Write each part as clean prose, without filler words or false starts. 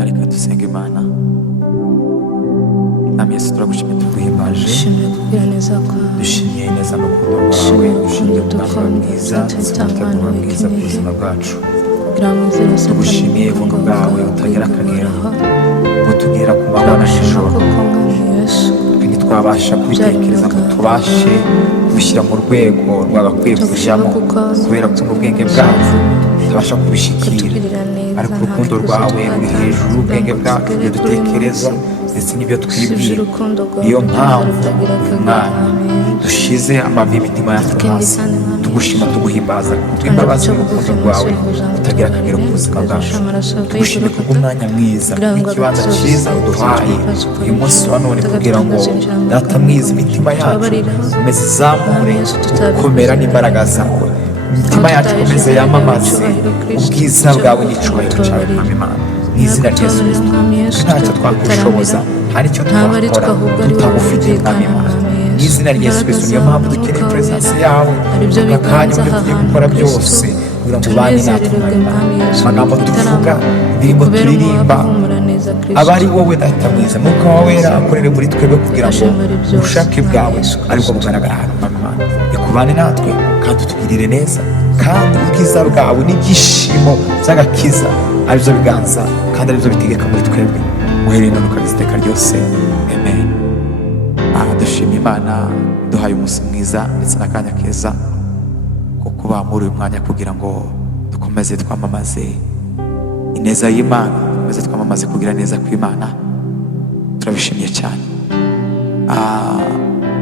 ariko dusenga Imana. Mwami Yesu turagushimye tuguhimbaje, dushimye neza n'urukundo rwawe, dushimye umwanya mwiza n'umuteguro mwiza ku buzima bwacu. Tugushimiye ubuntu bwawe butagira akagero butugera ku manywa na nijoro. Ntitwabasha kubitekereza ngo tubashe kubishyira mu rwego rwagakwiye kujyamo, kubera ko mu bwenge bwacu tutabasha kubishikira, ariko urukundo rwawe ruri hejuru y'ubwenge bwacu, ibyo dutekereza ndetse n'ibyo twibwira. Niyo mpamvu uyu mwana dushize amavi y'imitima yacu hasi, tugushima tuguhimbaza kubw'imbabazi n'urukundo rwawe utagira akagero ku buzima bwacu. Tugushime kubw'umwanya mwiza n'ikibanza cyiza uduhaye uyu munsi wa none, kugira ngo data mwiza imitima yacu ikomeze izamure gukomera n'imbaraga zawe, imitima yacu ikomeze yamamaze ubwiza bwawe n'icyubahiro cyawe. Mwami Imana, mu izina rya Yesu Kristo, ntacyo twakwishoboza, hari icyo twakora tutagufitiye. Mwami Imana, mu izina rya Yesu Kristo, niyo mpamvu dukeneye presence yawe aka kanya mu byo tugiye gukora byose, kugira ngo ubane natwe. Mwami Imana, amagambo tuvuga, indirimbo turirimba, aba ari wowe data mwiza, Mwuka wawe wera akorere muri twebwe, kugira ngo ubushake bwawe aribwo bugaragara hano. Mwami Imana, ikubane natwe kandi utugirire neza, kandi ubwiza bwawe n'ibyishimo by'agakiza aribyo biganza kandi aribyo bitegeka muri twebwe, uhereye none ukageza iteka ryose. Amen. Dushima Imana duhaye umunsi mwiza ndetse n'akanya keza ko kuba muri uyu mwanya, kugira ngo dukomeze twamamaze ineza y'Imana, dukomeze twamamaze kugira neza kw'Imana. Turabishimiye cyane.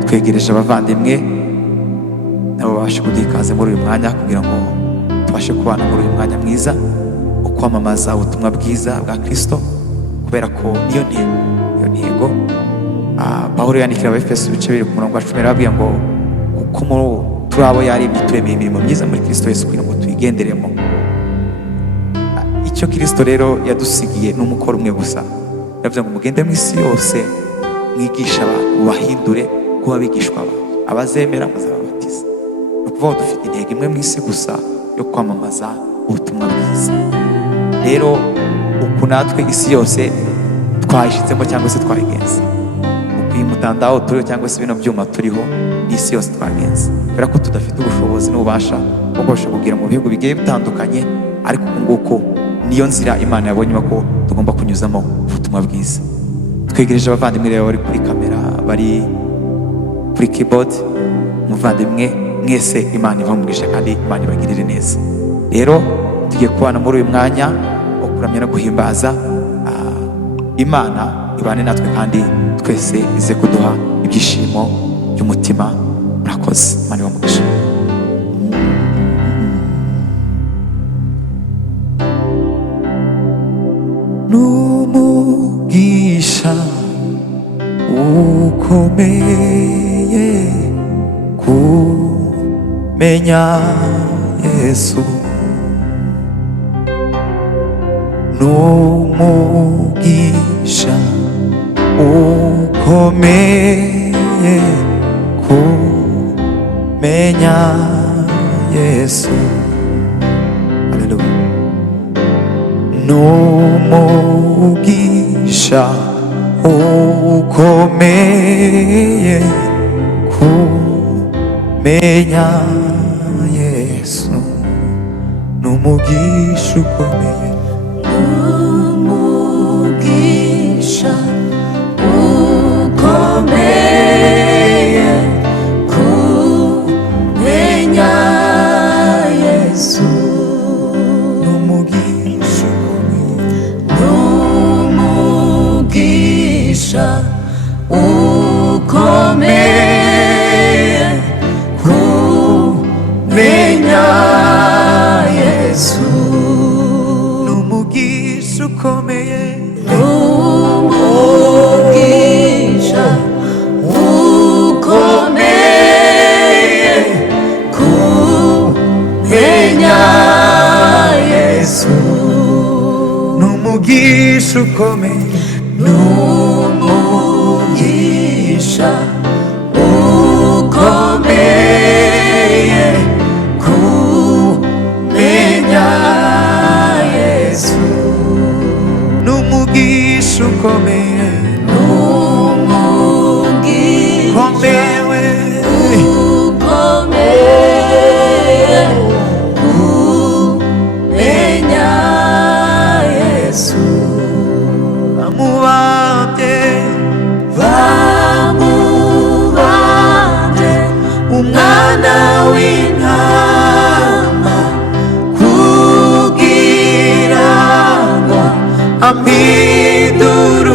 Twegereje abavandimwe nabo babashe kuduha ikaze muri uyu mwanya, kugira ngo tubashe kubana muri uyu mwanya mwiza wo kwamamaza ubutumwa bwiza bwa Kristo, kubera ko niyo ntego. Pawulo yandikira Abefeso ibice 2 ku murongo wa 10 arababwira ngo kuko turi abo yaremye turemeye imirimo myiza muri Kristo Yesu, kugira ngo tuyigenderemo. Icyo Kristo rero yadusigiye ni umukoro umwe gusa, yavuze ngo mugende mu isi yose mwigisha abantu, mubahindure kuba abigishwa bawe, abazemera muzababatiza. Ni ukuvuga ngo dufite intego imwe mu isi gusa yo kwamamaza ubutumwa bwiza. Rero uku natwe isi yose twayishyitsemo cyangwa se twayigenze, uyu mutandao turiho cyangwa se bino byuma turiho, isi yose twagenze, kubera ko tudafite ubushobozi n'ububasha bwo kubasha kugira mu bihugu bigiye bitandukanye, ariko uku nguku niyo nzira Imana yabonyemo ko tugomba kunyuzamo ubutumwa bwiza. Twegereje abavandimwe rero bari kuri kamera, bari kuri keyboard, umuvandimwe mwese Imana ibamugisha kandi Imana ibagirire neza. Rero tugiye kubana muri uyu mwanya wo kuramya no guhimbaza Imana. Ibane natwe kandi twese ize kuduha ibyishimo by'umutima. Murakoze, Imana ibamugisha. N'umugisha ukomeye kumenya Yesu, n'umugisha ukomeye kumenya Yesu. Haleluya. N'umugisha ukomeye kumenya Yesu, n'umugisha ukomeye, n'umugisha ukomeye kumenya Yesu, n'umugisha ukomeye, n'umugisha ukomeye kumenya Yesu, n'umugisha ukomeye, n'umugisha ukomeye kumenya Yesu, n'umugisha ukomeye, n'umugisha ukomeye kumenya Yesu, n'umugisha ukomeye ukomewe kumenya Yesu bamubambye umwana w'intama kugira ngo ampindure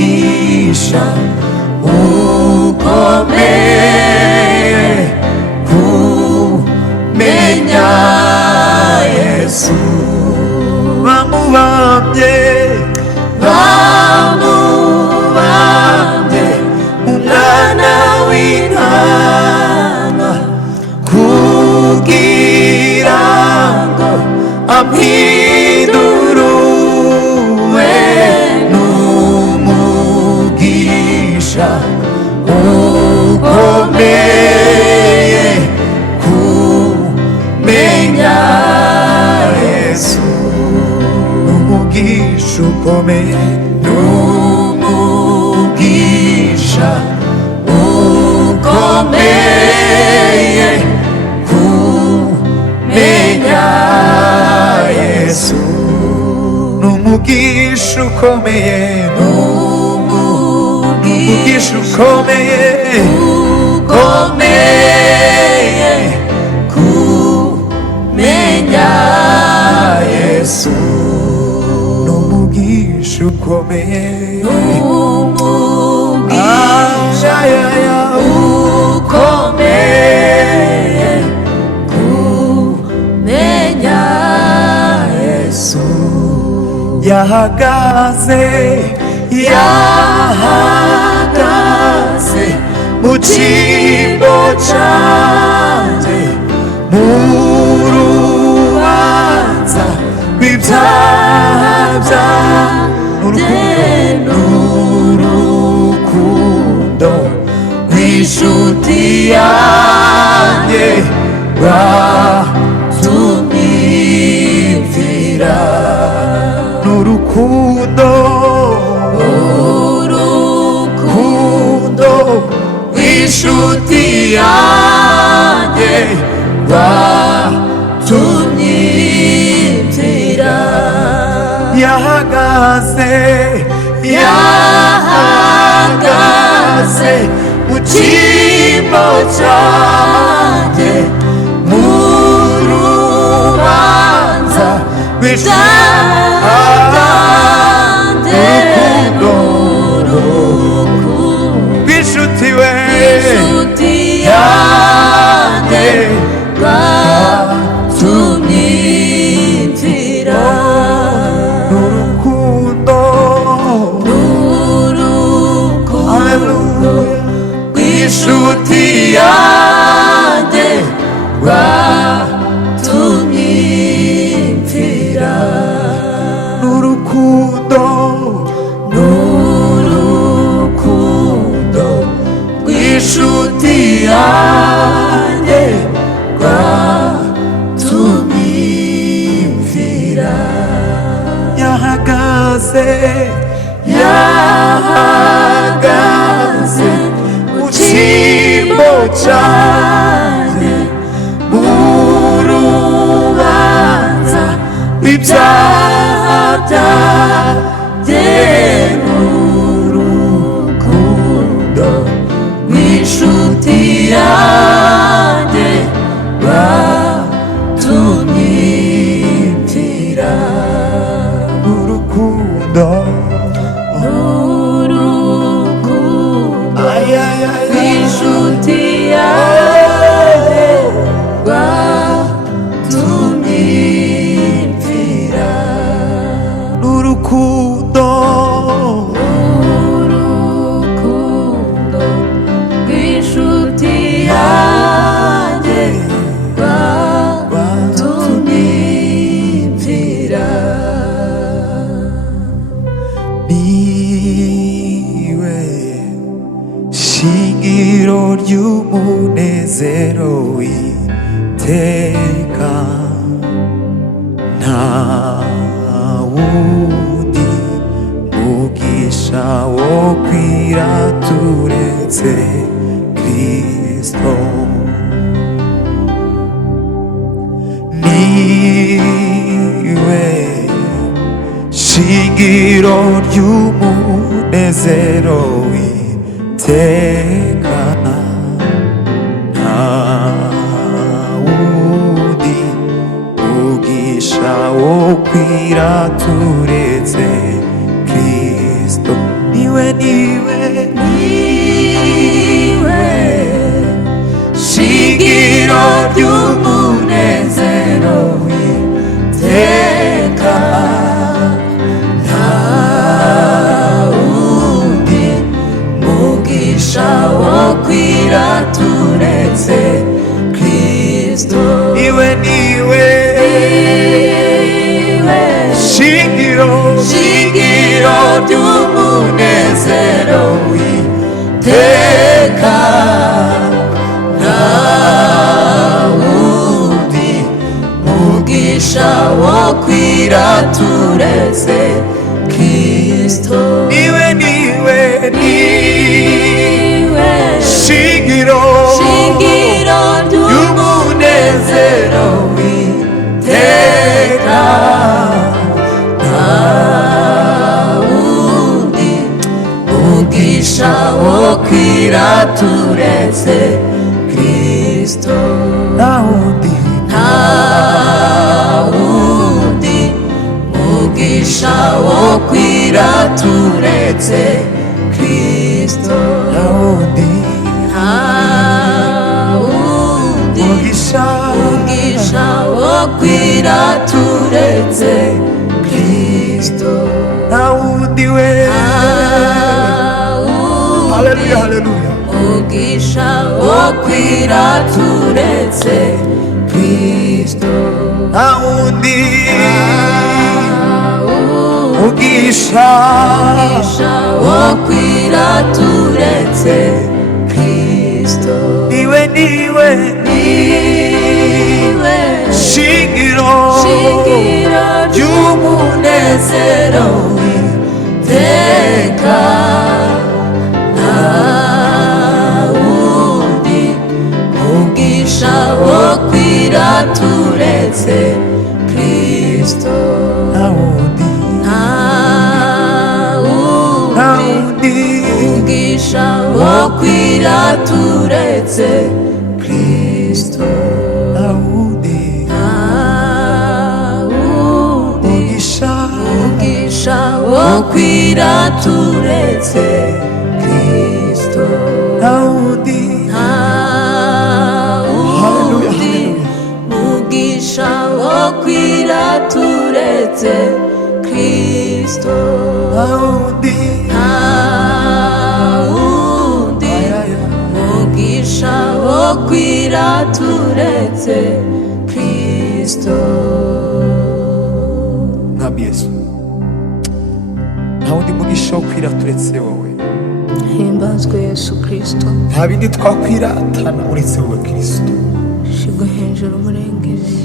umugisha ukomeye kumenya Yesu bamubambye umwana w'intama kugira ngo ampindure n'umugisha ukomeye kumenya Yesu n'umugisha ukomeye n'umugisha ukomeye kumenya Yesu n'umugisha ukomeye n'umugisha ukomeye ukomeye kumenya Yesu n'umugisha ukomeye n'umugisha ukomeye kumenya Yesu yahagaze mu cyimbo cyanjye mu rubanza rw'ibyaha byanjye n'urukundo rw'inshuti yanjye rwatumye mvira n'urukundo rw'inshuti yanjye rwatumye mvira yahagaze mu cyimbo cyanjye mu rubanza rw'ibyaha byanjye rw'inshuti we inshuti yanjye rwatumye mvira n'urukundo rw'inshuti yanjye rwatumye mvira n'urukundo rw'inshuti yanjye rwatumye mvira yahagaze mu cyimbo cyanjye mu rubanza rw'ibyaha byanjye n'urukundo rw'inshuti yanjye rwatumye mvira n'urukundo rw'inshuti yanjye rwatumye mvira n'urukundo rw'inshuti yanjye rwatumye mvira niwe shingiro ry'umunezero w'iteka nta wundi mugisha wo kwira turetse Kristo. Niwe shingiro ry'umunezero w'iteka, nta wundi mugisha wo kwira turetse Kristo. Niwe shingiro ry'umunezero w'iteka, nta wundi mugisha wo kwira turetse Kristo. Niwe shingiro ry'umunezero w'iteka, nta wundi mugisha wo kwira turetse Kristo. niwe shingiro ry'umunezero w'iteka, nta wundi mugisha wo kwira turetse Kristo. nta wundi mugisha wo kwira turetse Kristo. nta wundi mugisha wo kwira turetse Kristo. nta wundi haleluya haleluya. mugisha wo kwira turetse Kristo. nta wundi mugisha wo kwira turetse Kristo. niwe shingiro ry'umunezero w'iteka, nta wundi mugisha wo kwira turetse Kristo. nta wundi mugisha wo kwira turetse Kristo. nta wundi mugisha wo kwira turetse Kristo. nta wundi mugisha wo kwira turetse Kristo. nta wundi mugisha wo kwira turetse Kristo. mwami Yesu, nta wundi mugisha wo kwira turetse wowe. himbazwe Yesu Kristo, nta bindi twakwiratana uretse wowe Kristo. shigwe hejuru umurengezi.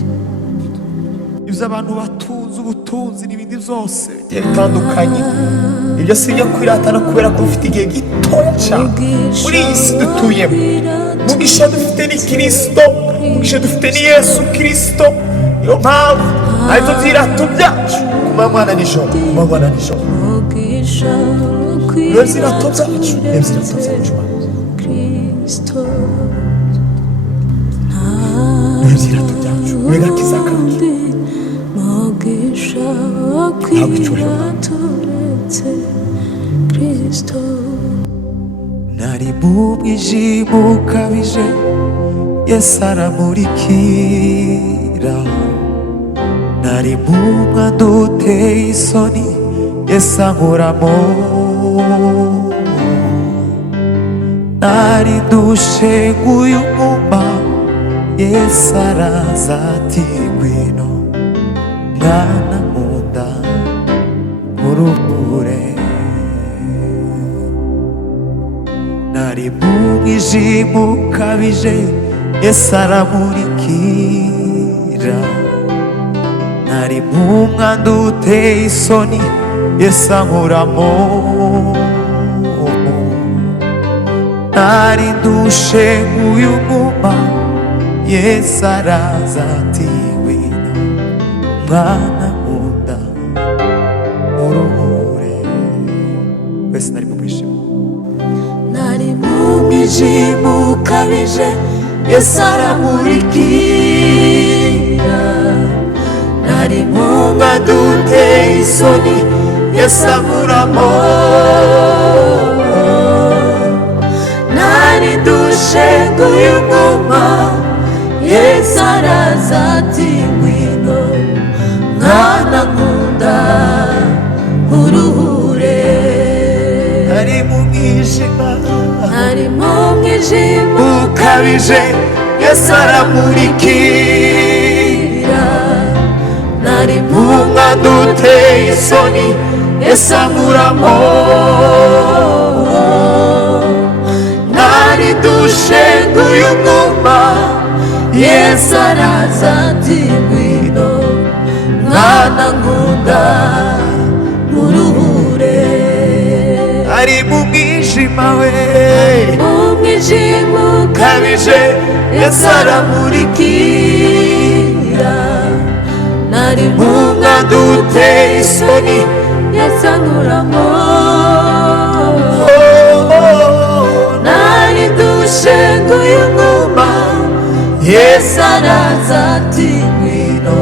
ibyo abantu batunze ubutunzi n'ibindi byose bitandukanye, ibyo si ibyo kwiratana kubera ko ufite igihe gitoya cyane muri iyi si dutuyemo. mugisha dufite ni Kristo, mugisha dufite ni Yesu Kristo. niyo mpamvu aribyo byirato byacu ku manywa na nijoro, ku manywa na nijoro. niyo byirato byacu, niyo byirato byacu, Kristo, niyo byirato byacu, niyo gakiza kacu. mugisha wo kwira turetse Kristo. nari mu mwijima ukabije, Yesu aramurikira. nari mu mwanda uteye isoni, Yesu ankuramo. nari ndushe nk'uyu mwuma, Yesu araza ati ngwino mwana nkunda nkuruhure. nari mu mwijima ukabije, Yesu aramurikira. nari mu mwanda uteye isoni Yesu ankuramo nari ndushe nk'uyu mwuma Yesu araza ati ngwino mwana nkunda uruhure wese nari mu mwijima nari mu mwijima ukabije Yesu aramurikira nari mu mwanda uteye isoni Yesu ankuramo nari ndushe nk'uyu mwuma Yesu araza ati ngwino mwana nkunda uruhure nari mu mwijima ukabije Yesu aramurikira nari mu umwanda uteye isoni Yesu ankuramo nari ndushe nk'uyu mwuma Yesu araza ati ngwino mwana nkunda uruhure ari mu mwijima we mu mwijima ukabije Yesu aramurikira nari mu umwanda uteye isoni Yesu ankuramo nari ndushe nk'uyu mwuma Yesu araza ati ngwino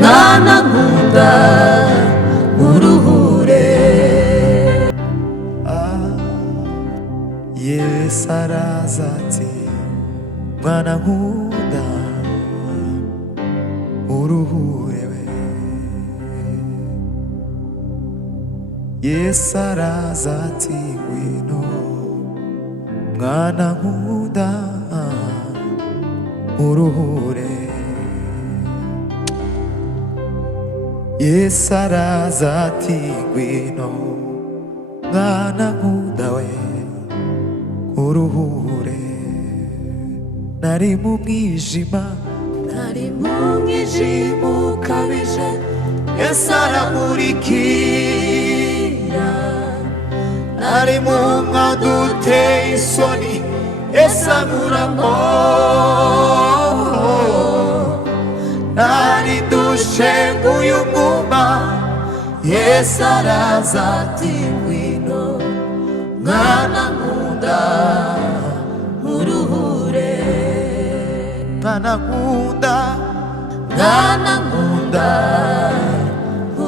mwana nkunda uruhure Yesu araza ati mwana nkunda uruhure we Yesu araza ati ngwino mwana nkunda uruhure Yesu araza ati ngwino mwana nkunda we uruhure nari mu mwijima ukabije Yesu aramurikira nari mu mwanda uteye isoni Yesu ankuramo nari ndushe nk'uyu mwuma Yesu araza ati ngwino mwana nkunda uruhure mwana nkunda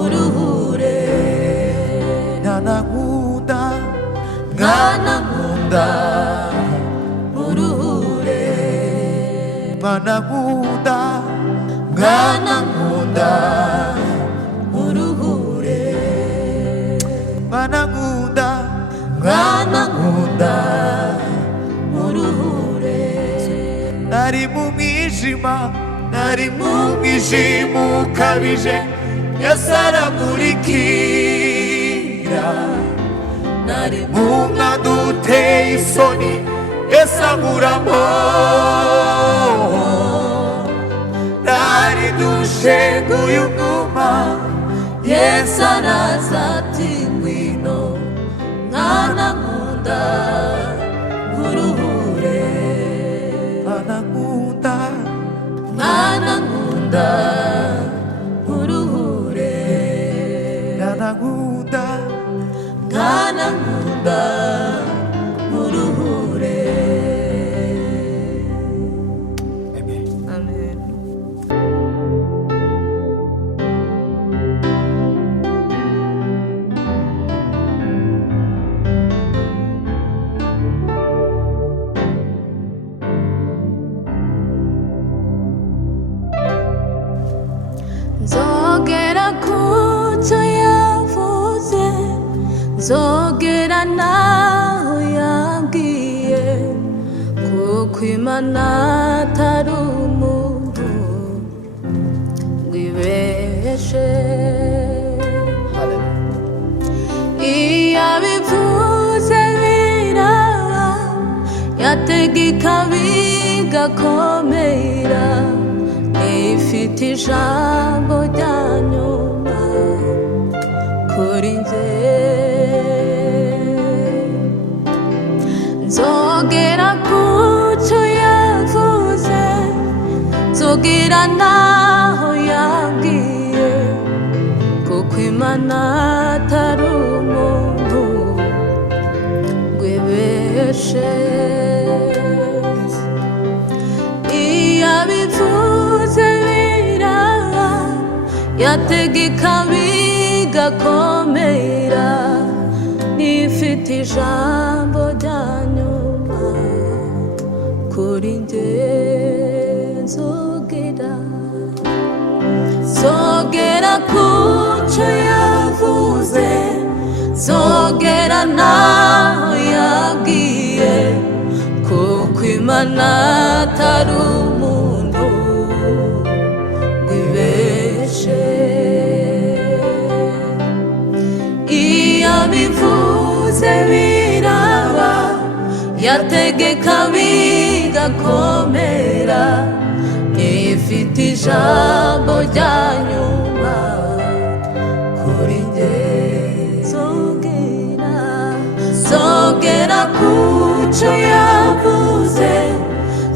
uruhure mwana nkunda mwana nkunda uruhure mwana nkunda mwana nkunda uruhure mwana nkunda uruhure nari mu mwijima ukabije Yesu aramurikira nari mu mwanda uteye isoni Yesu ankuramo nari ndushe nk'uyu mwuma Yesu araza ati ngwino mwana nkunda uruhure mwana nkunda uruhure mwana nkunda uruhure Amen. nzogera kucyo yavuze nzogera naho yabwiye kuko Imana atari umuntu ngo ibeshe iyo abivuze biraba yategeka bigakomera ifite ijambo rya zogera naho yabwiye kuko Imana atari umuntu ngo ibeshe. Iyo abivuze biraba, yategeka bigakomera, nifite ijambo rya nyuma kuri njye. Zogera kuco yavuze, zogera naho yabwiye kuko Imana atari umuntu ngo ibeshe. Iyo abivuze biraba, yategeka bigakomera, ifite ijambo rya nyuma kuri njye. Zogera kuco yavuze,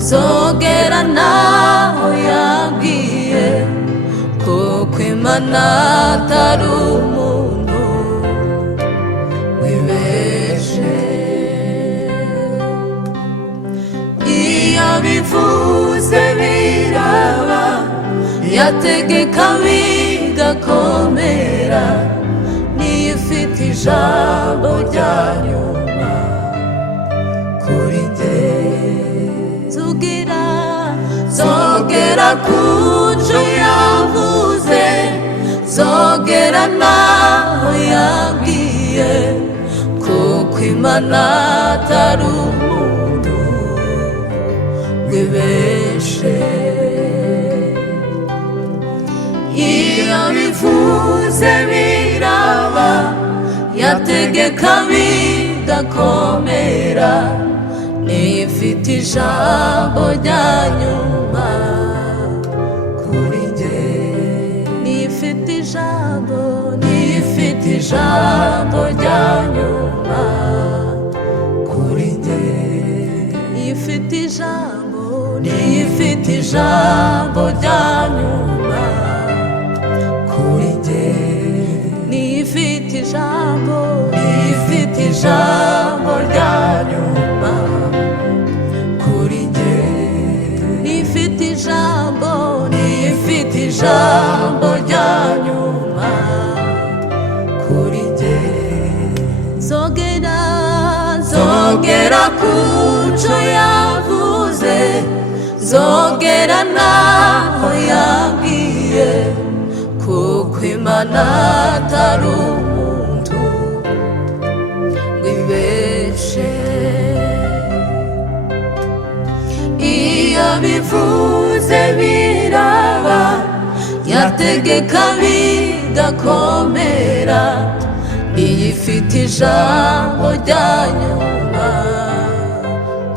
zogera naho yabwiye kuko Imana atari umuntu wibeshe. Iyo abivuze biraba, yategeka bigakomera, nifite ijambo rya nyuma kuri njye. Zogera kuco yavuze, zogera naho yabwiye kuko Imana atari umuntu wibeshe. Iyo abivuze biraba, yategeka bigakomera, nifite ijambo rya nyuma kuri njye. Nifite ijambo rya nyuma kuri njye. Nifite ijambo rya nyuma kuri njye. Nifite ijambo rya nyuma kuri njye. Nifite ijambo rya nyuma kuri njye. Zogera kuco yavuze, zogera naho yabwiye kuko Imana atari umuntu ngo ibeshe. Iyo abivuze biraba, yategeka bigakomera, ifite ijambo rya nyuma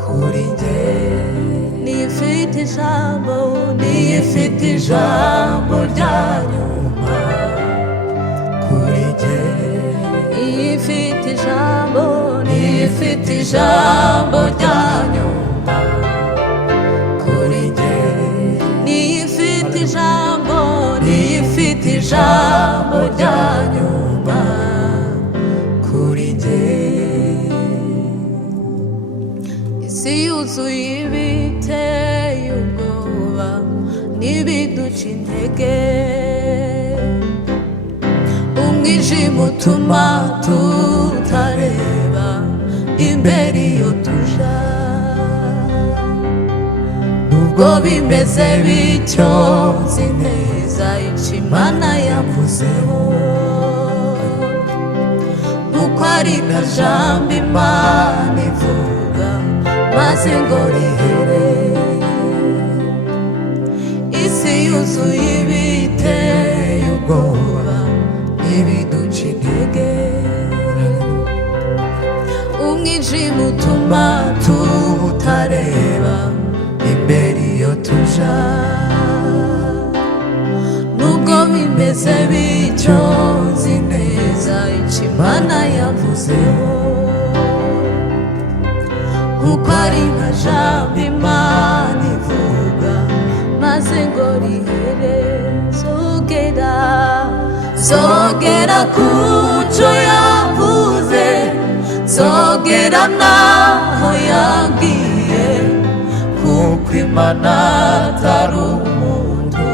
kuri njye. Nifite ijambo rya nyuma kuri njye. Nifite ijambo rya nyuma kuri njye. Nifite ijambo rya nyuma kuri njye. Isi yuzuye ibiteye ubwoba n'ibiduca intege, umwijima utuma tutareba imbere iyo tuja. Nubwo bimeze bityo, nzi neza icyo Imana yavuzeho, nuko ari nka jambo Imana ivuga maze ngo rihere. Isi yuzuye ibiteye ubwoba n'ibiduca intege, umwijima utuma tutareba imbere iyo tuja. Nubwo bimeze bityo, nzi neza icyo Imana yavuzeho, kuko ari nka jambo Imana ivuga maze ngo zogera kuco yavuze zogera naho yagiye kuko Imana atari umuntu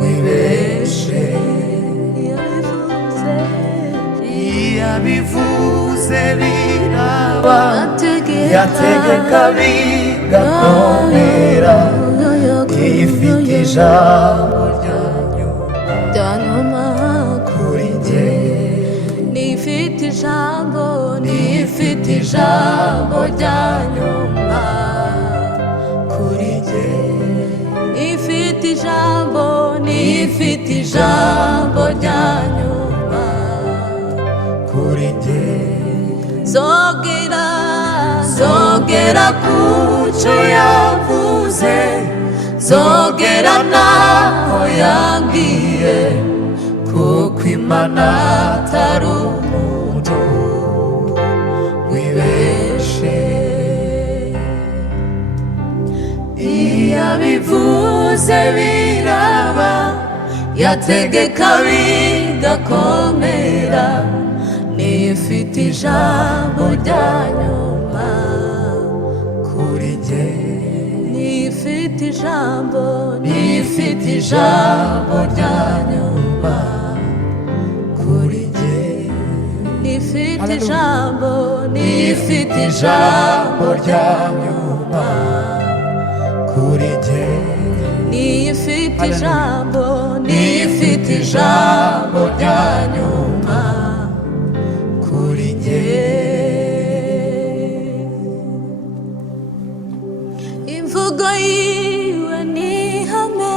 wibeshe yabivuze biraba yategeka bigakomera ifite ijambo Danyuma kuri jye nifite ijambo nifite ijambo rya nyuma kuri jye nifite ijambo nifite ijambo rya nyuma kuri jye zogera kuco yavuze zogera naho yagiye kuko Imana atari umuntu wibeshe yabivuze biraba yategeka bigakomera nifite ijambo rya nyuma kuri jye nifite ijambo rya nyuma kuri jye nifite ijambo rya nyuma kuri jye nifite ijambo rya nyuma kuri jye imvugo yiwe ni ihame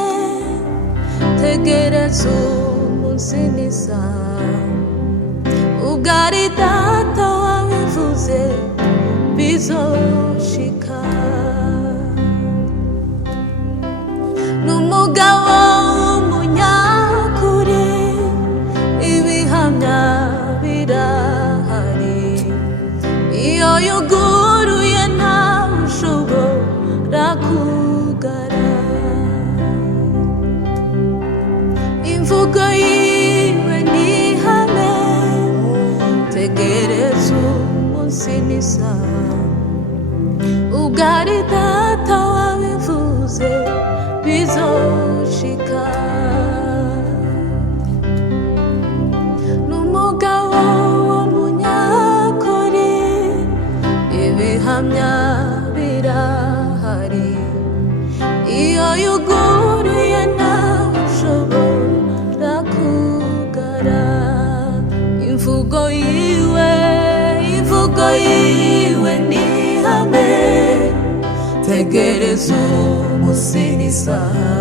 tegereza umunsi n'isaha ubwo ari data wabivuze bizoshika n'umugabo w'umunyakuri ibihamya birahari iyo yuguruye ntawe ushobora kugara imvugo yiwe ni ihame tegereza umunsi n'isaha ubwo ari data wabivuze bizoshika n'umugabo w'umunyakuri ibihamya birahari iyo yuguruye ntawe ushobora kugara imvugo yiwe ni ihame tegereza umunsi n'isaha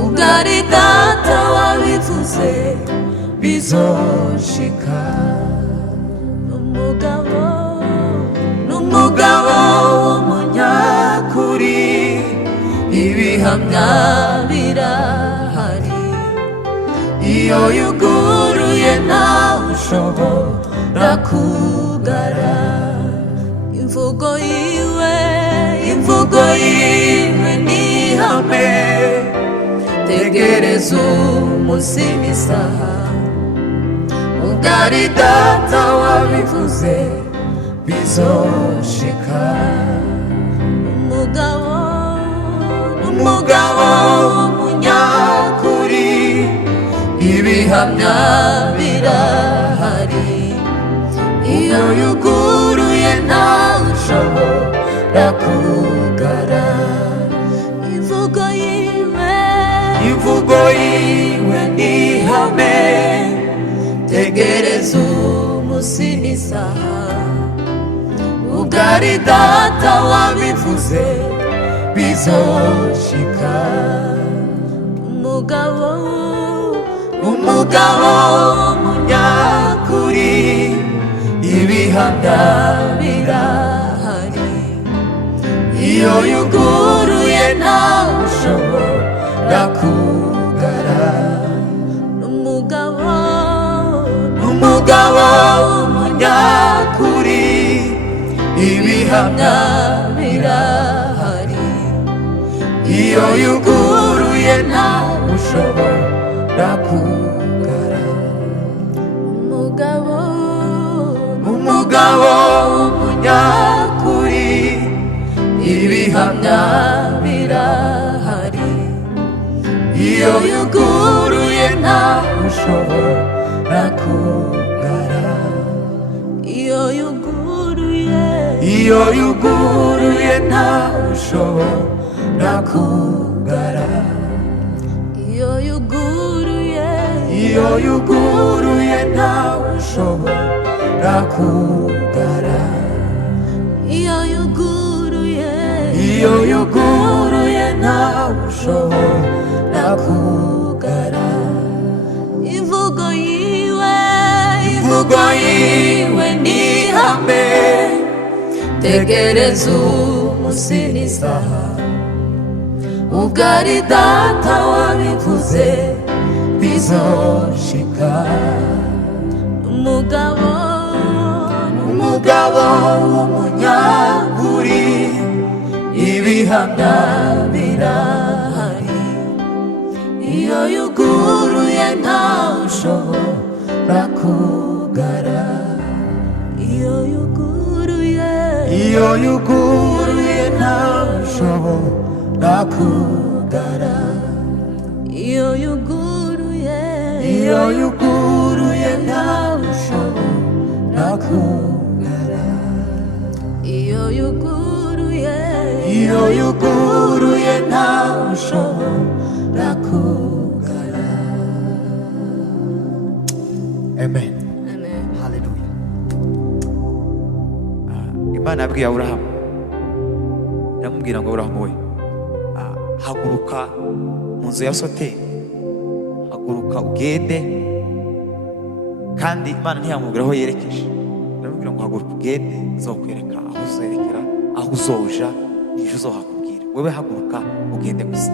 ubwo ari data wabivuze bizoshika n'umugabo w'umunyakuri ibihamya birahari iyo yuguruye ntawe ushobora kugara imvugo yiwe ni ihame tegereza umunsi n'isaha ubwo ari data wabivuze bizoshika umugabo w'umunyakuri ibihamya birahari iyo yuguruye ntawe ushobora kugara imvugo yiwe ni ihame tegereza umunsi n'isaha ubwo ari data wabivuze bizoshika umugabo w'umunyakuri ibihamya birahari iyo yuguruye ntawe ushobora kugara umugabo w'umunyakuri ibihamya birahari iyo yuguruye ntawe ushobora kugara. Umugabo w'umunyakuri, ibihamya birahari. Iyo yuguruye ntawe ushobora kugara. Iyo yuguruye ntawe ushobora kugara. Iyo yuguruye ntawe ushobora kugara. Iyo yuguruye ntawe ushobora kugara. Imvugo yiwe ni ihame, tegereza umunsi n'isaha. Ubwo ari data wabivuze bizoshika. Umugabo w'umunyakuri, ibihamya birahari. Iyo yuguruye ntawe ushobora kugara. Iyo yuguruye ntawe ushobora kugara. Iyo yuguruye ntawe ushobora kugara. Iyo yuguruye ntawe ushobora kugara. Amen. Haleluya. Imana yabwiye Aburahamu, iramubwira ngo Aburahamu we, haguruka mu nzu ya Soteri, haguruka ugende. Kandi Imana ntiyamubwira aho yerekeje, iramubwira ngo haguruka ugende, nzokwereka aho uzerekera, aho uzoja n'icyo uzohakubwira. Wewe haguruka ugende gusa.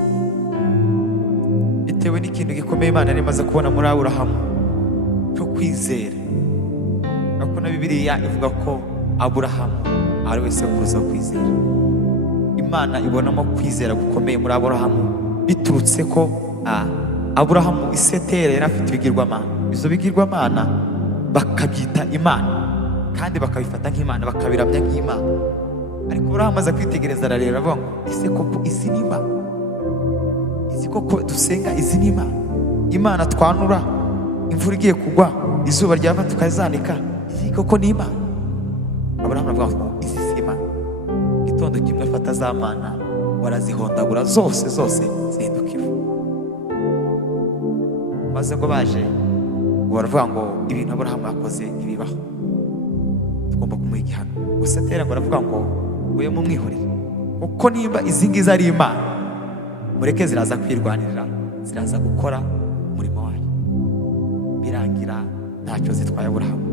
Bitewe n'ikintu gikomeye Imana yari imaze kubona muri Aburahamu cyo kwizera. Kuko na Bibiliya ivuga ko Aburahamu ari we sekuruza wo kwizera. Imana ibonamo kwizera gukomeye muri Aburahamu biturutse ko Aburahamu isetera yari afite ibigirwamana. Izo bigirwamana bakabyita Imana kandi bakabifata nk'Imana, bakabiramya nk'Imana. Ariko Aburahamu amaze kwitegereza arareba avuga ngo ese koko izi ni Imana? Izi koko dusenga izi ni Imana? Imana twanura imvura igiye kugwa, izuba ryava tukazanika, izi koko ni Imana? Aburahamu aravuga ngo izi si Imana. Igitondo kimwe afata za mana warazihondagura zose zihinduka ivu. Maze ngo baje baravuga ngo ibintu Aburahamu yakoze ntibibaho, tugomba kumuha igihano. Gusa Tera ngo aravuga ngo we mumwihorere, kuko nimba izi ngizi ari Imana, mureke ziraza kwirwanirira, ziraza gukora umurimo wayo. Birangira ntacyo zitwaye Aburahamu.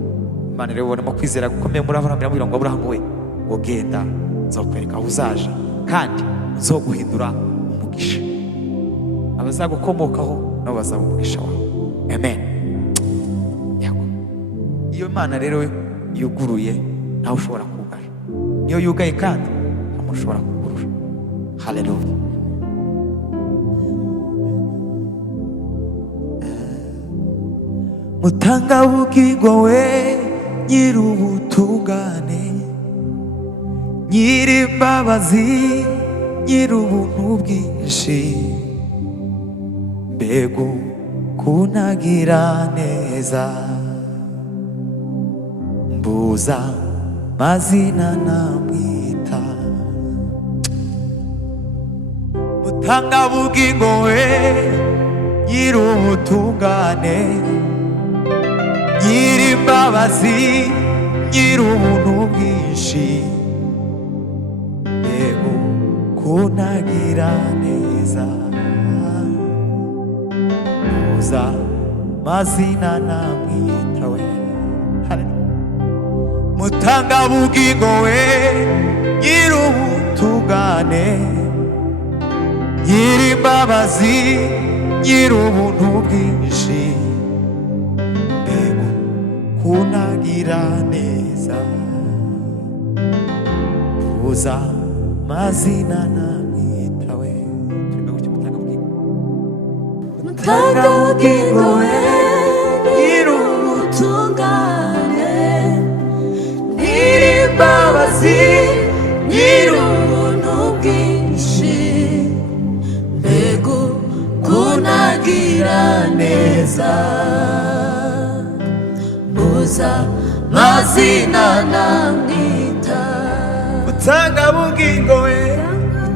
Imana rero ibonamo kwizera gukomeye muri Aburahamu, iramubwira ngo Aburahamu we, ngo genda, nzokwereka aho uzaja kandi nzoguhindura umugisha. Abazagukomokaho nabo bazaba umugisha wawe. Amen. Iyo Imana rero yuguruye ntawe ushobora kugara. Niyo yugaye kandi ntawe ushobora kugurura. Haleluya. Mutangabugingo we, nyir'ubutungane, nyir'imbabazi, nyir'ubuntu bwinshi, mbega kunagira neza, mbuza mazina namwita. Mutangabugingo we, nyir'ubutungane, nyir'imbabazi, nyir'ubuntu bwinshi, mbega kunagira neza, mbuza mazina namwita we. Mutangabugingo we, nyir'ubutungane, nyir'imbabazi, nyir'ubuntu bwinshi, mbega kunagira neza, mbuza mazina namwita we. mutanga ubugingo we nyir'ubutungane nyir'imbabazi nyir'ubuntu bwinshi mbega kunagira neza mbuza mazina namwita utanga bugingo we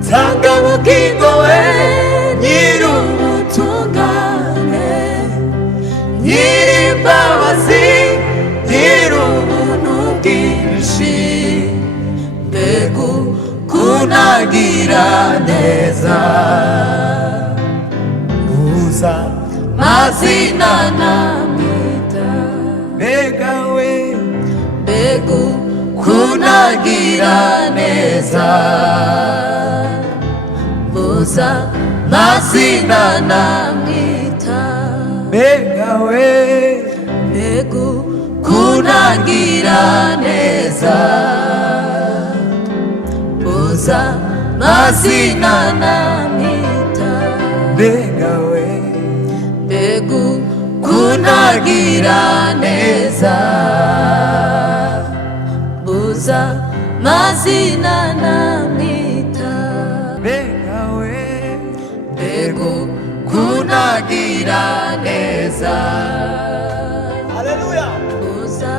tanga ubugingo we nyir'ubutungane nyir'imbabazi nyir'ubuntu bwinshi mbega kunagira neza uza mazina namwita mbega we mbega kunagira neza mbuza mazina namwita mbega we mbega kunagira neza mbuza mazina namwita mbega we mbega kunagira neza mbuza mazina namwita mbega we mbega kunagira neza haleluya mbuza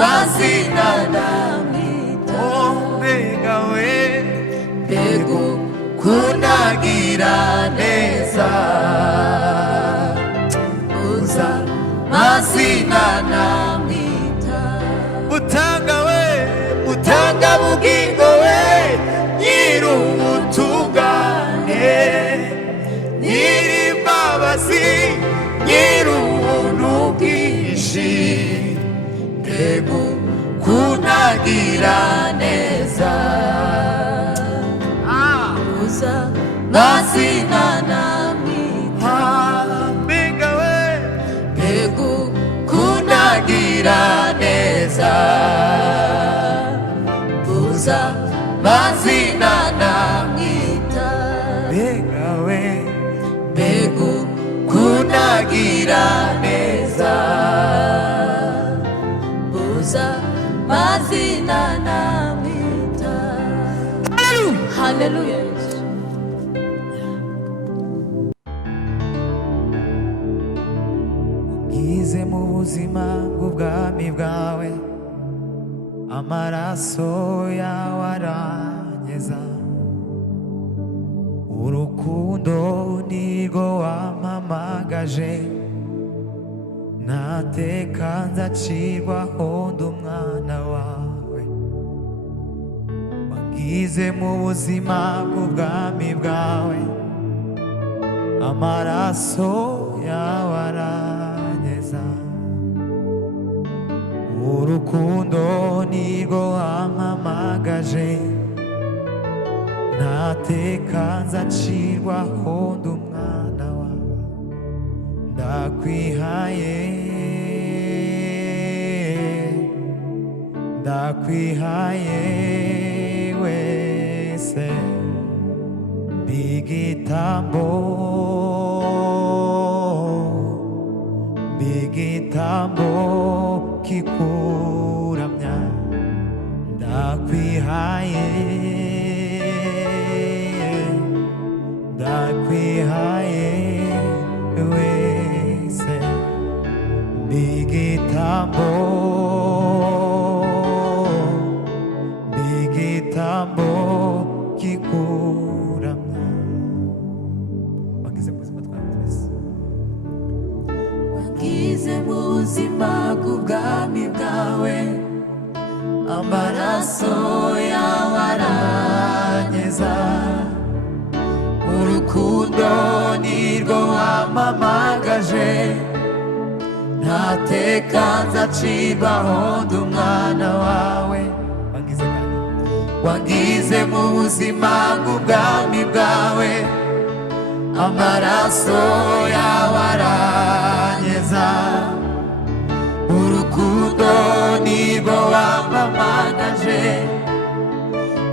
mazina namwita oh mbega we mbega kunagira neza mbuza mazina namwita utanga we utanga bugingo we nyir'ubutungane nyir'imbabazi nyir'ubuntu bwinshi mbega kunagira neza mbuza mazina namwita mbega we mbega kunagira neza mbuza mazina namwita mbega we mbega kunagira neza mbuza mazina namwita haleluya ngize mu buzima bw'ubwami bwawe amaraso yawe aranyeza urukundo nirwo wampamagaje ntateka nzacirwaho ndi umwana wawe wangize mu buzima bw'ubwami bwawe amaraso yawe aranyeza urukundo nirwo wampamagaje ntateka nzacirwaho ndi umwana wawe ndakwihaye ndakwihaye wese bigitambo bigitambo kikuramya ndakwihaye ndakwihaye wese bigitambo bigitambo kikuramya wagize mu buzima twawe twese wangize mu buzima bw'ubwami bwawe amaraso yawe aranyeza urukundo nirwo wampamagaje ntateka nzacirwaho ndi umwana wawe wangize mu buzima bw'ubwami bwawe amaraso yawe aranyeza urukundo nirwo wampamagaje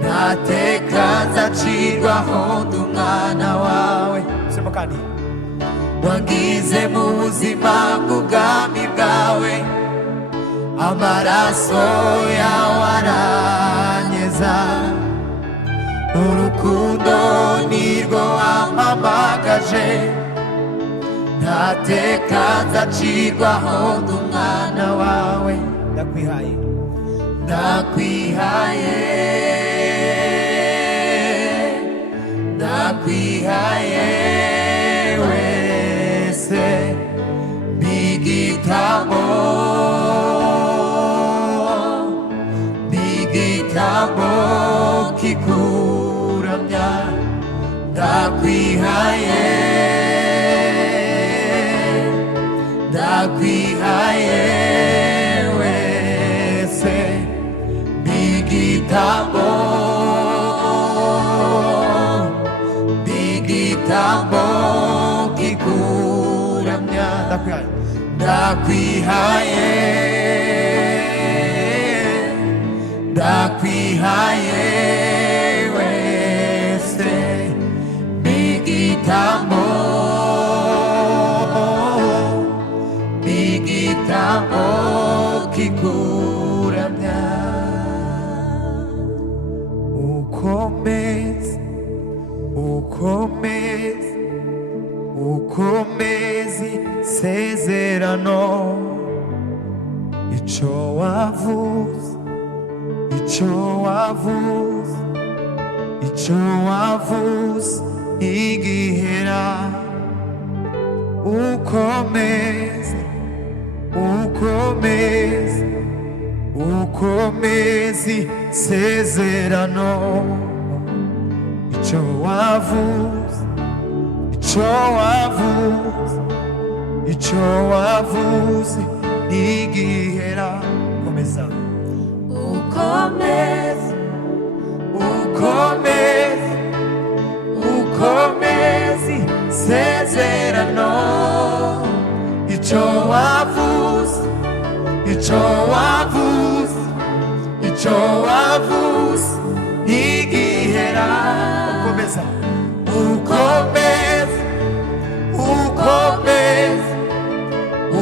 ntateka nzacirwaho ndi umwana wawe sema kandi wagize mu buzima bw'ubwami bwawe, amaraso yawe aranyeza, urukundo nirwo wampamagaje, ntateka nzacirwaho ndi umwana wawe. ndakwihaye ndakwihaye ndakwihaye wese b'igitambo kikuramya, ndakwihaye ndakwihaye wese b'igitambo kikuramya, ndakwihaye ndakwihaye wese b'igitambo kikuramya. ukomeze ukomeze ukomeze isezerano, icyo wavuze icyo wavuze icyo wavuze igihera, ukomeze ukomeze ukomeze isezerano, icyo wavuze icyo wavuze icyo wavuze ntigihera. komeza ukomeze ukomeze ukomeze isezerano, icyo wavuze icyo wavuze icyo wavuze ntigihera. komeza ukomeze ukomeze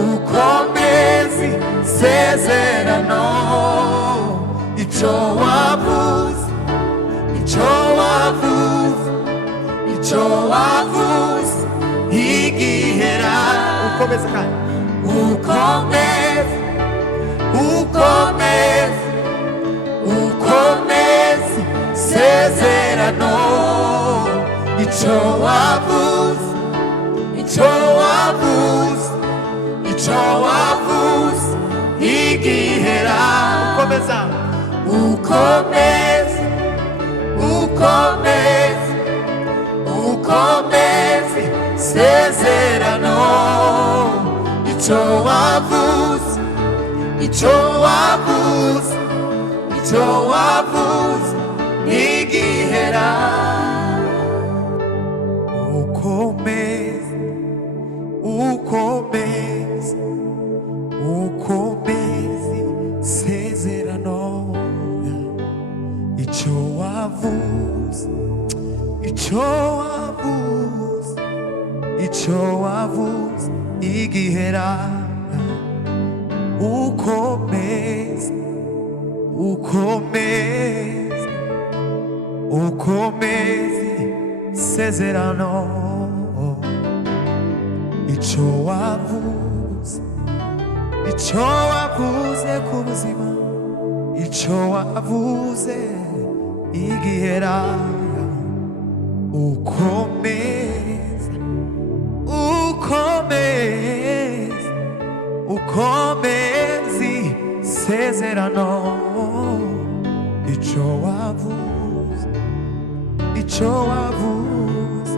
ukomeze isezerano, icyo wavuze icyo wavuze icyo wavuze ntigihera. ukomeze kandi ukomeze ukomeze ukomeze isezerano, icyo wavuze icyo wavuze icyo wavuze ntigihera. komeza ukomeze ukomeze ukomeze isezerano, icyo wavuze icyo wavuze icyo wavuze ntigihera. ukomeze ukomeze ukomeze isezerano, icyo wavuze icyo wavuze icyo wavuze igihera. ukomeze ukomeze ukomeze isezerano, icyo wavuze icyo wavuze ku buzima, icyo wavuze igihera. ukomeze ukomeze ukomeze isezerano, icyo wavuze icyo wavuze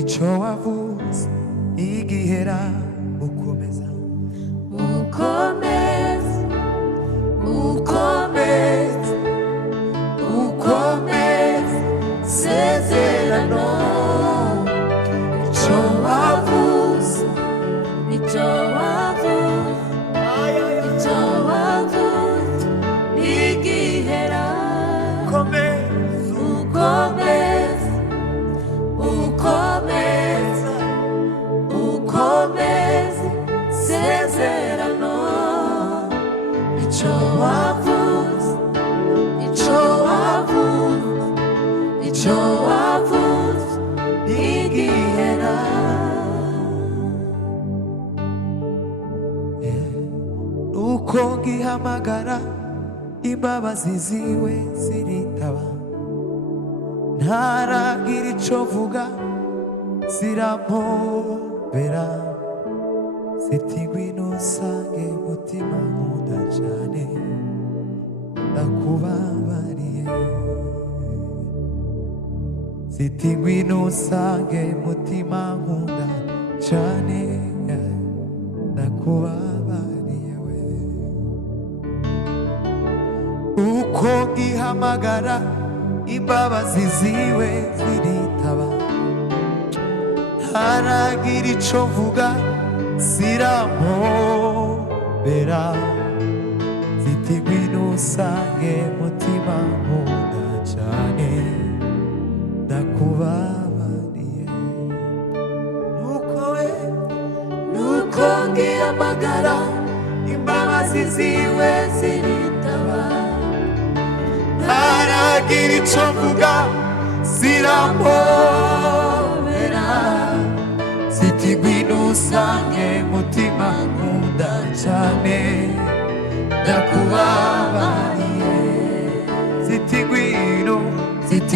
icyo wavuze igihera. ukomeza ukomeze ukomeze ukomeze isezerano, icyo wavuze icyo wavuze icyo wavuze ntigihera. ukomeze ukomeze ukomeze ukomeze isezerano icyo wavuze ntigihera nuko ngihamagara imbabazi ziwe ziritaba ntaragira icyo mvuga zirampobera ziti ngwino usange mutima nkunda cyane ndakubabariye ziti ngwino usange mutima nkunda cyane ndakubabariye we uko ngihamagara imbabazi ziwe ziritaba ntaragira icyo mvuga zirampobera ziti ngwino usange mutima nkunda cyane ndakubabariye nuko ngihamagara imbabazi ziwe ziritaba ntaragira icyo mvuga zirampobera ziti ngwino usange mutima nkunda cyane ndakubabariye ziti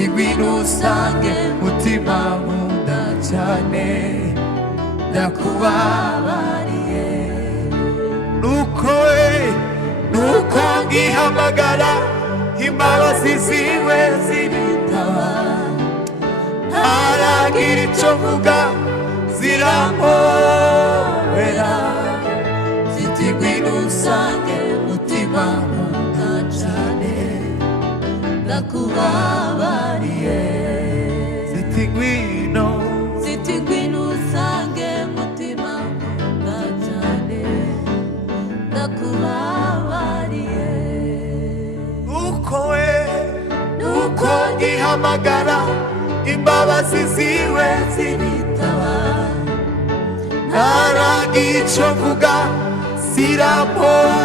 ngwino usange mutima nkunda cyane ndakubabariye nuko ngihamagara imbabazi ziwe ziritaba ntaragira icyo mvuga zirampobera ziti ngwino usange mutima nkunda cyane ndakubabariye ziti ngwino usange mutima nkunda cyane ndakubabariye nuko ngihamagara imbabazi ziwe ziritaba ntaragira icyo mvuga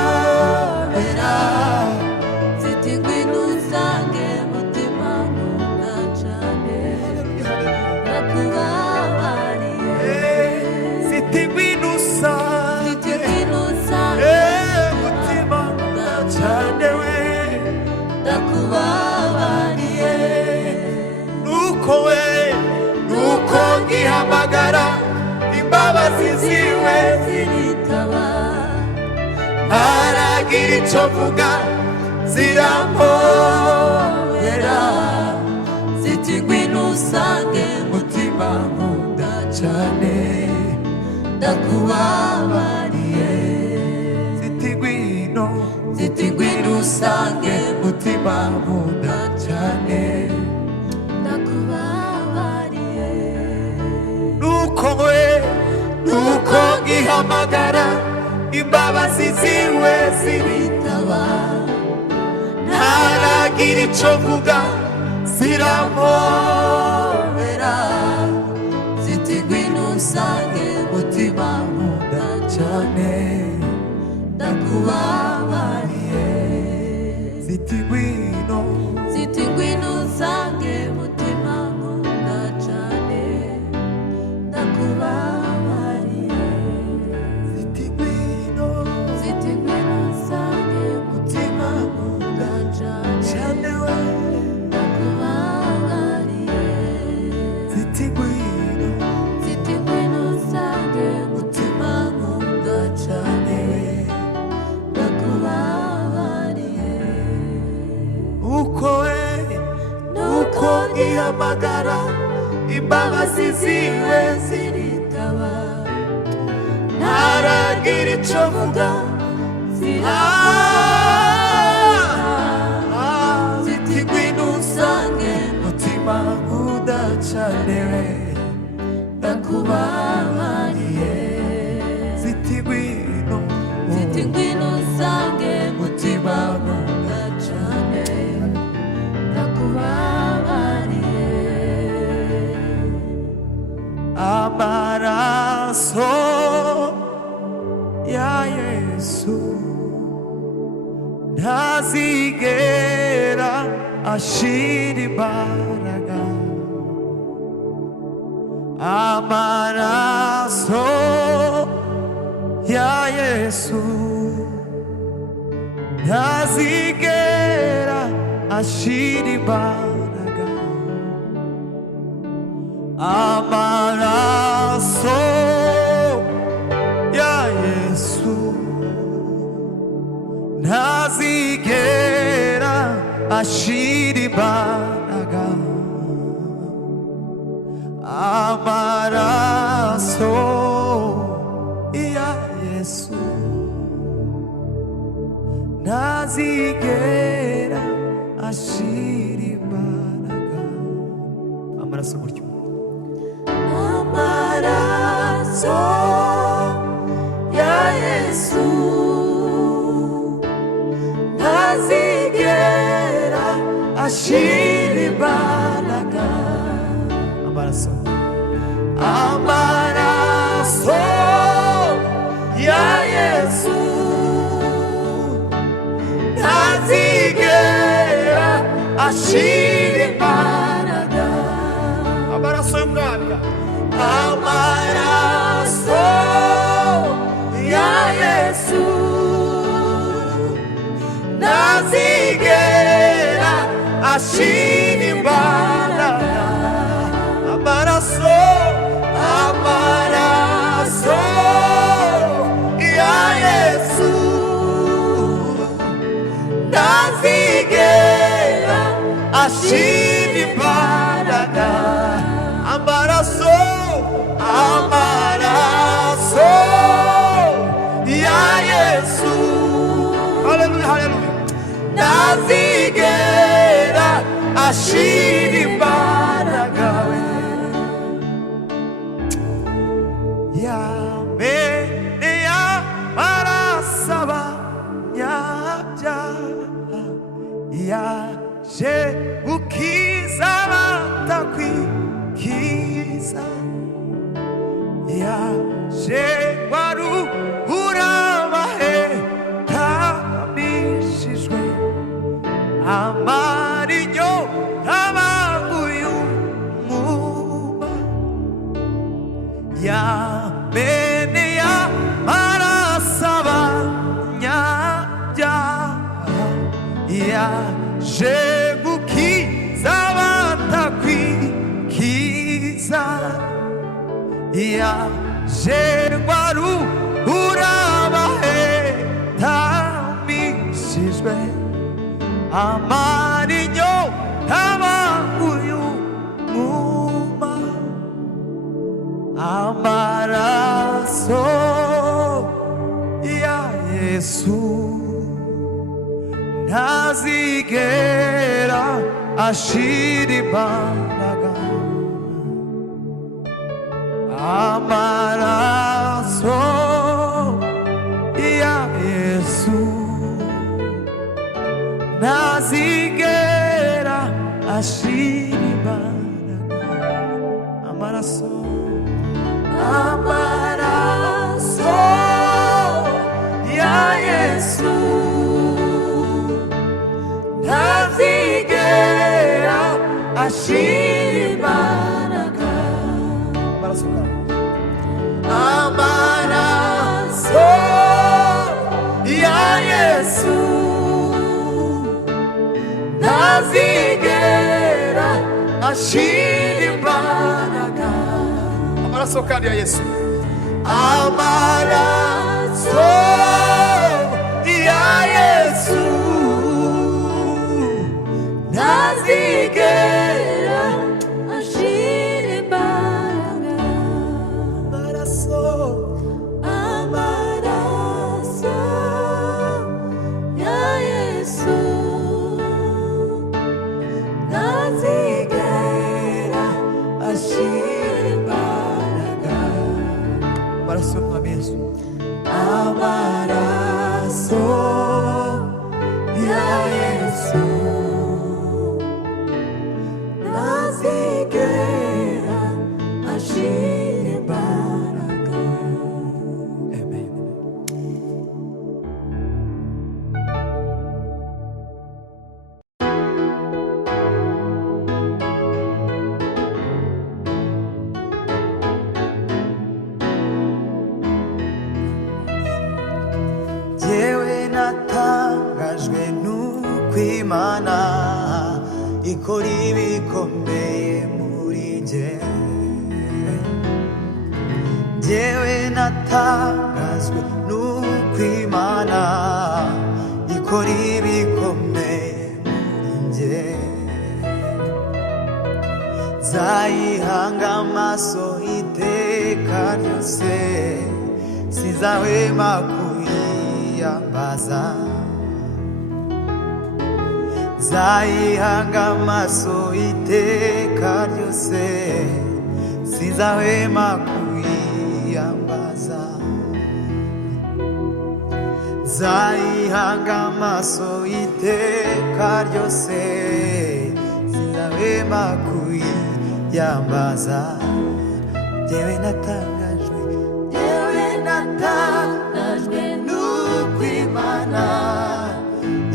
zirampobera ziti ngwino usange mutima nkunda cyane ndakubabariye ziti ngwino usange mutima nkunda cyane we ndakubabariye nuko ngihamagara imbabazi ziwe ziritaba ntaragira icyo mvuga zirampobera ziti ngwino usange mutima nkunda cyane ndakubabariye ziti ngwino usange mutima nkunda cyane ndakubabariye nuko ngihamagara imbabazi ziwe ziritaba ntaragira icyo mvuga zirampobera ziti ngwino usange mutima nkunda cyane ndakubabariye ziti ngwino usange mutima nkunda cyane ndakubabariye ziti ngwino usange mutima nkunda cyane ndakubabariye ziti ngwino usange mutima nkunda cyane ndakubabariye nuko ngihamagara imbabazi ziwe ziritaba ntaragira icyo mvuga ziti ngwino usange mutima nkunda cyane ndakubabariye ziti ngwino usange mutima nkunda cyane ndakubabariye amaraso ashira imbaraga. Amaraso ya Yesu ntazigera ashira imbaraga. Amaraso ya Yesu ntazigera ashira imbaraga. Amaraso ya Yesu ntazigera ashira imbaraga. Amaraso gutyo. Amaraso ya Yesu ntazigera ashira imbaraga. Amaraso. Amaraso ya Yesu ntazigera ashira imbaraga. Amaraso y'umwami. Amaraso ya Yesu ntazigera ashira imbaraga. Amaraso, amaraso ya Yesu ntazigera ashira imbaraga. Amaraso, amaraso ya Yesu, haleluya, haleluya, ntazigera ashira imbaraga. Yamenea arasaba nyabyaha, yaje gukiza abatakwikiza, yaje waruhura abahetamishijwe, amara inyota abaguye umwuma. Yamenea arasaba nyabyaha, yaje gukiza abatakwikiza, yaje waruhura abahetamishijwe, amara inyota abaguye umwuma. Amaraso ya Yesu ntazigera ashira imbaraga. Amaraso ya Yesu ntazigera ashira imbaraga. Amaraso, amaraso ya Yesu ntazigera ashira imbaraga. Amaraso ya Yesu ntazigera ashira imbaraga. Amaraso kandi ya Yesu. Amaraso ya Yesu ntazigera ashira imbaraga. Amaraso, amaraso ya Yesu ntazigera ashira imbaraga. amaraso y'umwami Yesu. Amaraso ya Yesu ntazigera ashira imbaraga. Amen. Imana ikora ibikomeye muri njye. Jyewe natangajwe nuko Imana ikora ibikomeye muri njye. Nzayihanga amaso iteka ryose, sinzahwema kuyiyambaza. Nzayihanga amaso iteka ryose, sinzahwema kuyiyambaza. Nzayihanga amaso iteka ryose, sinzahwema kuyiyambaza. Jyewe natangajwe nuko Imana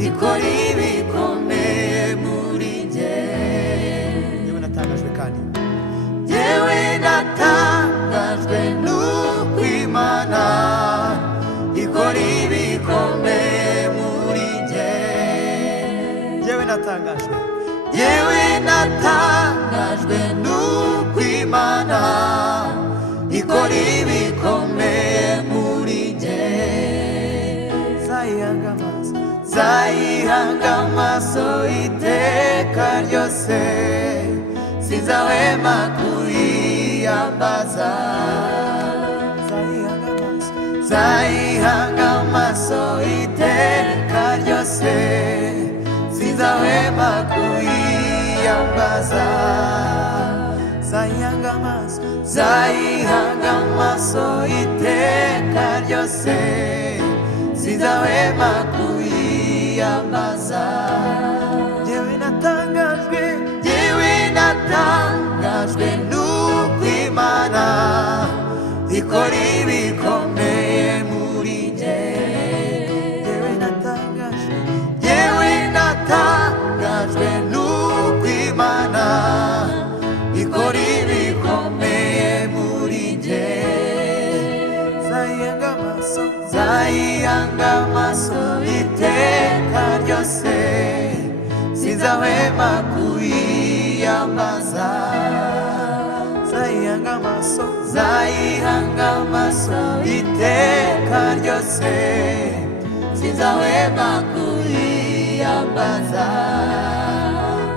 ikora ibikomeye muri njye. Jyewe natangajwe kandi, jyewe natangajwe nuko Imana ikora ibikomeye muri njye. Jyewe natangajwe nuko Imana ikora ibikomeye muri njye. Nzayihanga amaso iteka ryose, sinzahwema kuyiyambaza. Nzayihanga amaso iteka ryose, sinzahwema kuyiyambaza. Nzayihanga amaso iteka ryose, sinzahwema kuyiyambaza. Jyewe natangajwe nuko Imana ikora ibikomeye muri njye. Jyewe natangajwe nuko Imana ikora ibikomeye muri njye. Nzayihanga amaso iteka ryose, sinzahwema kuyiyambaza. Nzayihanga amaso iteka ryose, sinzahwema kuyiyambaza.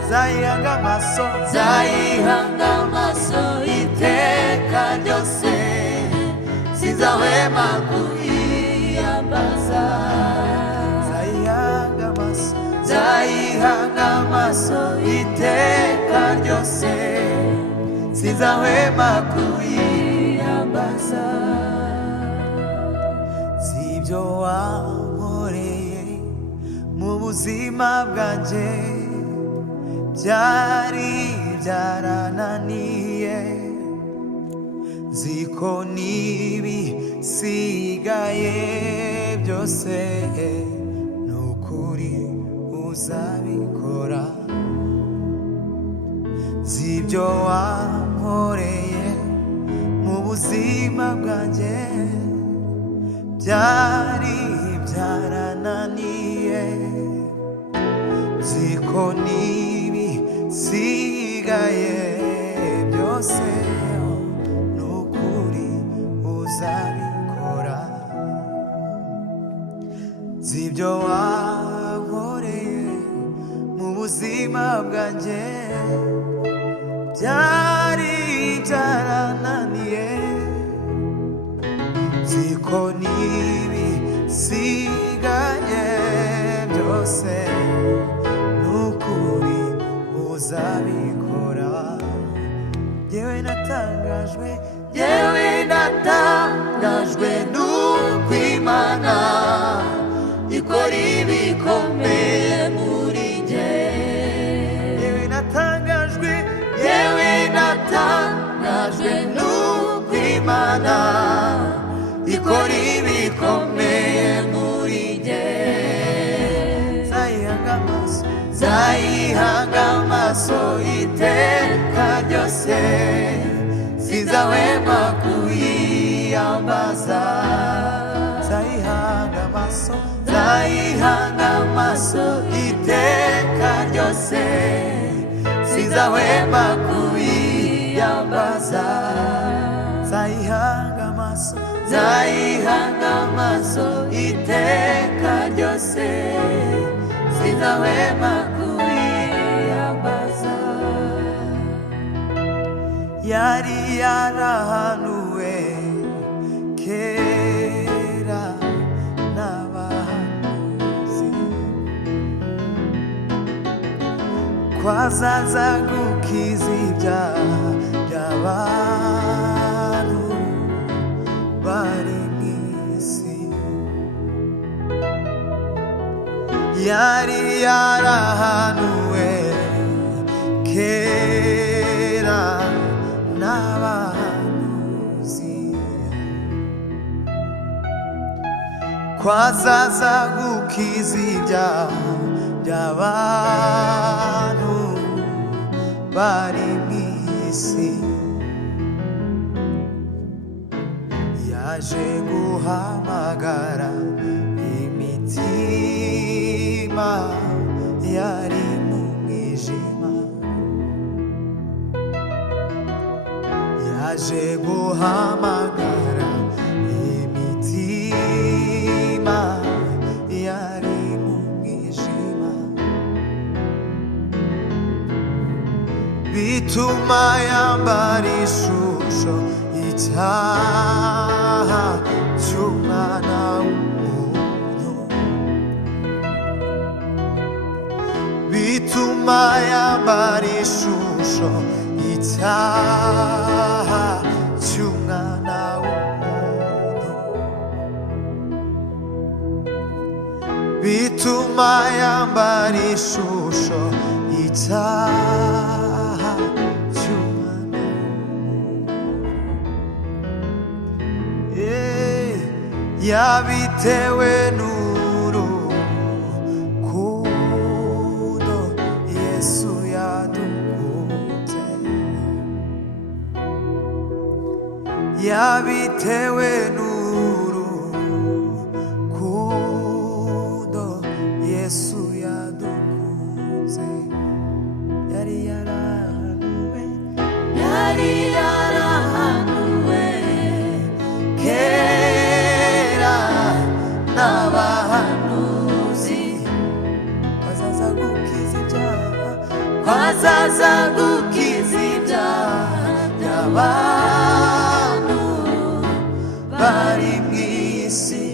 Nzayihanga amaso iteka ryose, sinzahwema kuyiyambaza. Nzayihanga amaso iteka ryose, sinzahwema kuyiyambaza. Sibyo wankoreye mu buzima bwanjye, byari byarananiye. Nziko n'ibisigaye byose nukuri uzabikora. Zibyo wankoreye mu buzima bwanjye, byari byarananiye. Nziko n'ibisigaye byose nukuri uzabikora. Zibyo wankoreye mu buzima bwanjye, byari byarananiye. Nziko n'ibisigaye byose nukuri uzabikora. Jyewe natangajwe nuko Imana ikora ibikomeye muri njye. Jyewe natangajwe nuko Imana ikora ibikomeye muri njye. Nzayihanga amaso iteka ryose, sinzahwema kuyiyambaza. Nzayihanga nzayihanga amaso iteka ryose, sinzahwema kubiyambaza. nzayihanga amaso nzayihanga amaso iteka ryose, sinzahwema kubiyambaza. yari yarahanuwe kera n'abahanuzi ko azaza gukiza ibyaha by'abantu bari mu isi. yari yarahanuwe kera n'abahanuzi ko azaza gukiza ibyaha by'abantu bari mu isi. yaje guhamagara imitima yari mu mwijima, yaje guhamagara imitima yari mu mwijima, bituma yambara ishusho y'icyaha cy'umwana w'umuntu, bituma yambara ishusho y'icyaha cy'umwana w'umuntu, bituma yambara ishusho y'icyaha cy'umwana w'umuntu. yabitewe n'urukundo Yesu yadukunze, yabitewe n'urukundo Yesu yadukunze. yari yarahanuwe kera n'abahanuzi azaza gukiza ibyaha, azaza gukiza ibyaha by'abantu bari mu isi.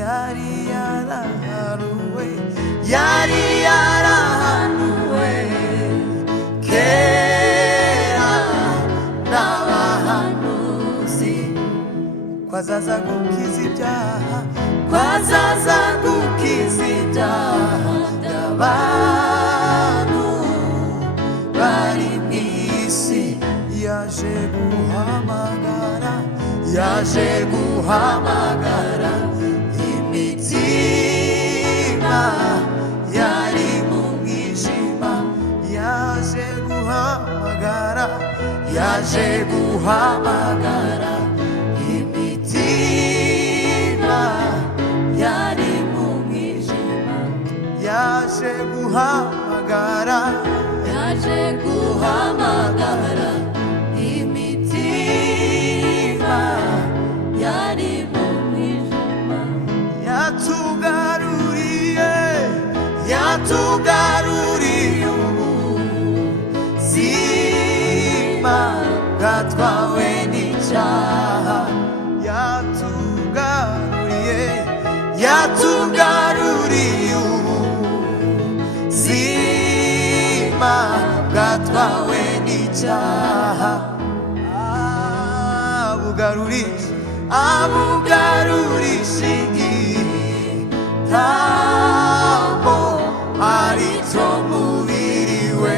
yari yarahanuwe yari yarahanuwe kera n'abahanuzi ko azaza gukiza ibyaha, ko azaza gukiza ibyaha by'abantu bari mu isi. yaje guhamagara yaje guhamagara imitima yari mu mwijima, yaje guhamagara yaje guhamagara imitima yari mu mwijima, yaje guhamagara yaje guhamagara imitima yari mu mwijima, yatugaruriye yatugaruriye ubuzima bwatwawe n'icyaha, yatugaruriye yatugaruriye ubuzima bwatwawe n'icyaha, abugarurisha igitambo ari cyo mubiri we,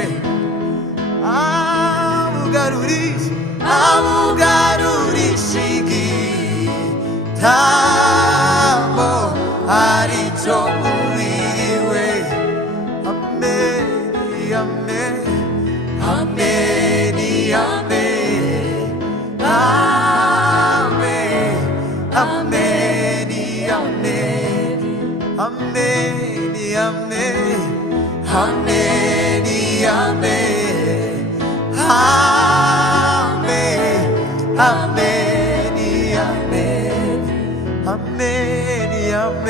abugarurisha igitambo ari cyo mubiri we. ameni ameni Ameni, amen. Amen. Ameni, amen. Amen, amen, amen, amen, amen, amen, amen, amen, amen,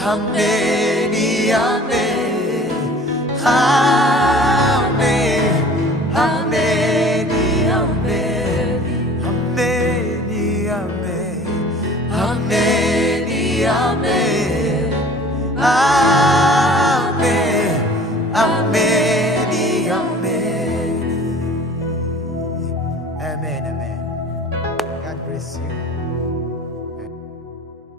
amen, amen, amen, amen, amen. God bless you.